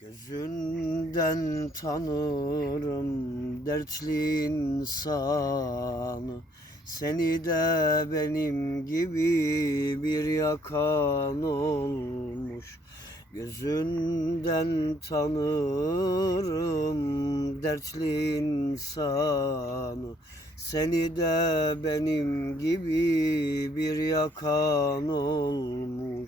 Gözünden tanırım dertli insanı. Seni de benim gibi bir yakan olmuş. Gözünden tanırım dertli insanı. Seni de benim gibi bir yakan olmuş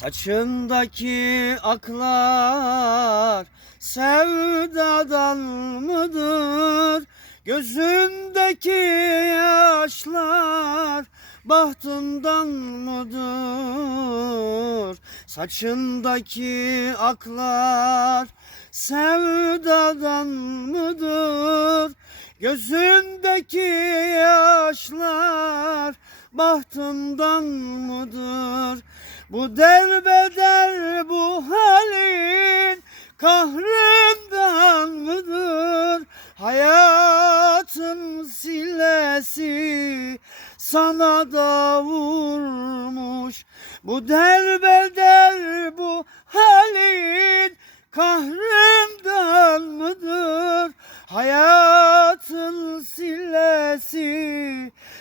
Saçındaki aklar sevdadan mıdır? Gözündeki yaşlar bahtından mıdır? Saçındaki aklar sevdadan mıdır? Gözündeki yaşlar bahtından mıdır? Bu derbeder bu halin kahrından mıdır? Hayatın silesi sana da vurmuş. Bu derbeder bu halin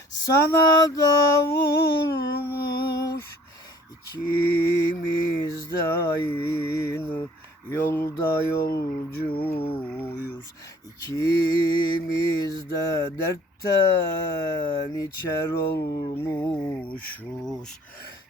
sana da vurmuş. İkimiz de aynı yolda yolcuyuz. İkimiz de dertten içer olmuşuz.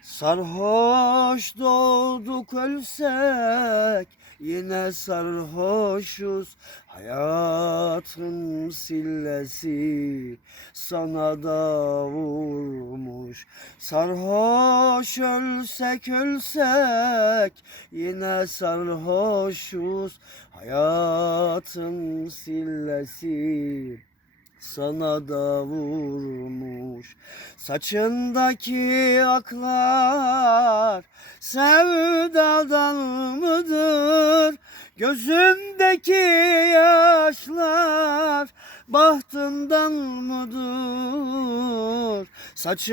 Sarhoş doğduk ölsek yine sarhoşuz. Hayatın sillesi sana da vurmuş. Sarhoş ölsek ölsek yine sarhoşuz. Hayatın sillesi sana da vurmuş Saçındaki aklar sevdadan mıdır? Gözündeki yaşlar bahtından mıdır? Saçı